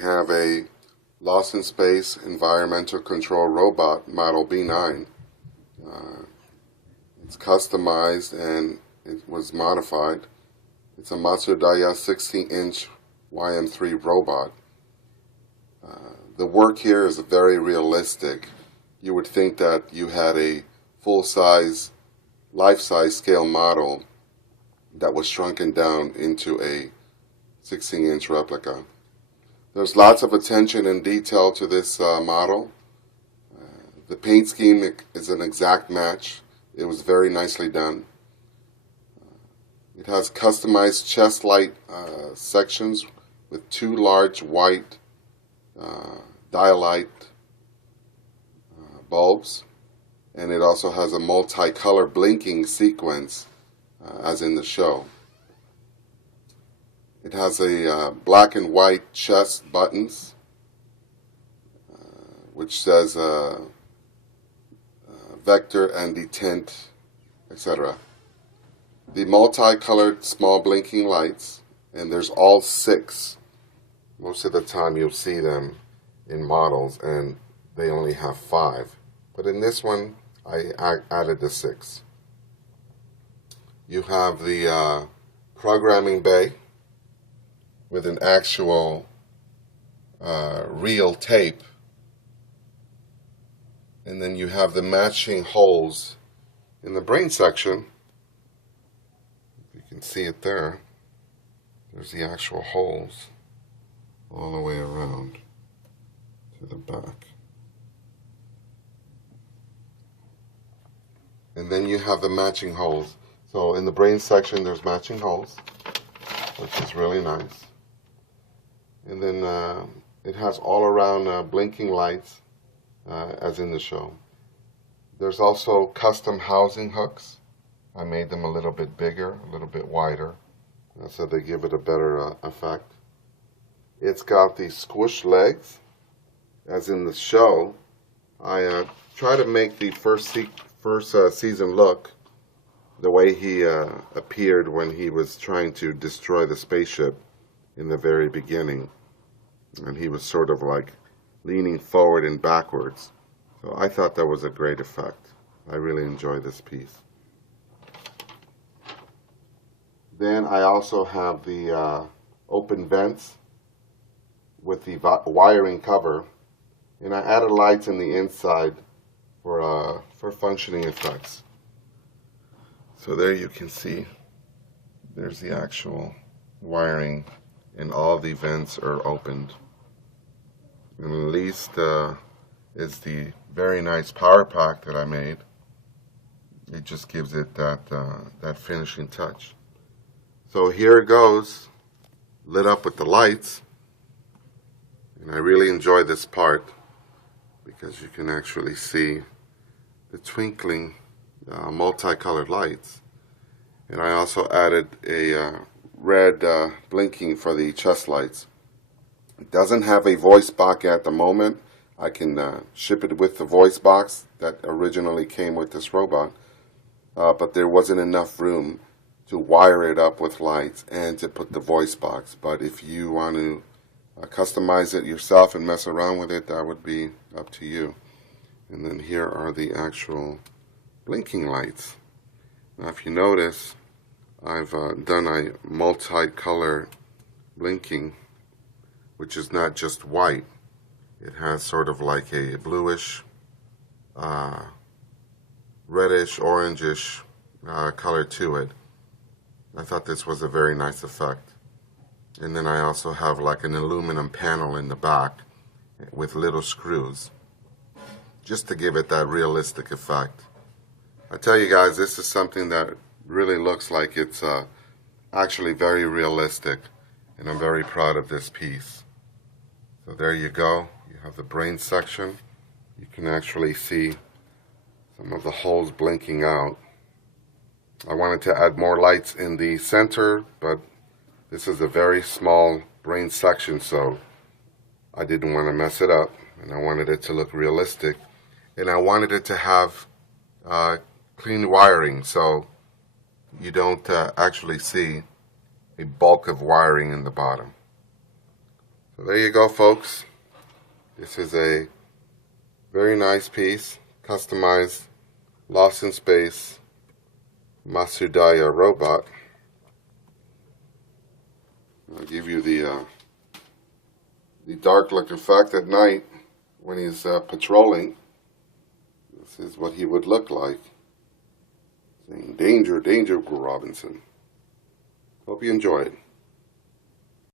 have a lost in space environmental control robot model B-9. It's customized and it was modified. It's a Masudaya 16-inch YM3 robot. The work here is very realistic. You would think that you had a full-size, life-size scale model that was shrunken down into a 16-inch replica. There's lots of attention and detail to this model. The paint scheme is an exact match. It was very nicely done. It has customized chest light sections with two large white dialight bulbs, and it also has a multicolor blinking sequence as in the show. It has a black and white chest buttons which says vector and detent, etc. The multicolored small blinking lights, and there's all 6. Most of the time you'll see them in models and they only have 5. But in this one I added the 6. You have the programming bay with an actual reel tape, and then you have the matching holes in the brain section. You can see it there. There's the actual holes all the way around to the back. And then you have the matching holes. So in the brain section there's matching holes, which is really nice. And then it has all around blinking lights as in the show. There's also custom housing hooks. I made them a little bit bigger, a little bit wider, so they give it a better effect. It's got these squish legs, as in the show. I try to make the first season look the way he appeared when he was trying to destroy the spaceship in the very beginning, and he was sort of like leaning forward and backwards. So I thought that was a great effect. I really enjoy this piece. Then I also have the open vents with the wiring cover, and I added lights in the inside for functioning effects. So there you can see there's the actual wiring, and all the vents are opened. And at least is the very nice power pack that I made. It just gives it that finishing touch. So here it goes, lit up with the lights. And I really enjoy this part because you can actually see the twinkling multicolored lights. And I also added a red blinking for the chest lights. It doesn't have a voice box at the moment. I can ship it with the voice box that originally came with this robot, but there wasn't enough room to wire it up with lights and to put the voice box. But if you want to customize it yourself and mess around with it, that would be up to you. And then here are the actual blinking lights. Now if you notice, I've done a multi-color blinking, which is not just white. It has sort of like a bluish, reddish, orangish color to it. I thought this was a very nice effect. And then I also have like an aluminum panel in the back with little screws, just to give it that realistic effect. I tell you guys, this is something that really looks like it's actually very realistic, and I'm very proud of this piece. So there you go. You have the brain section. You can actually see some of the holes blinking out. I wanted to add more lights in the center, but this is a very small brain section, so I didn't want to mess it up, and I wanted it to look realistic, and I wanted it to have clean wiring, so you don't actually see a bulk of wiring in the bottom. So there you go, folks. This is a very nice piece, customized Lost in Space Masudaya robot. I'll give you the dark look effect at night when he's patrolling. This is what he would look like. Saying, "Danger, danger, Robinson." Hope you enjoyed.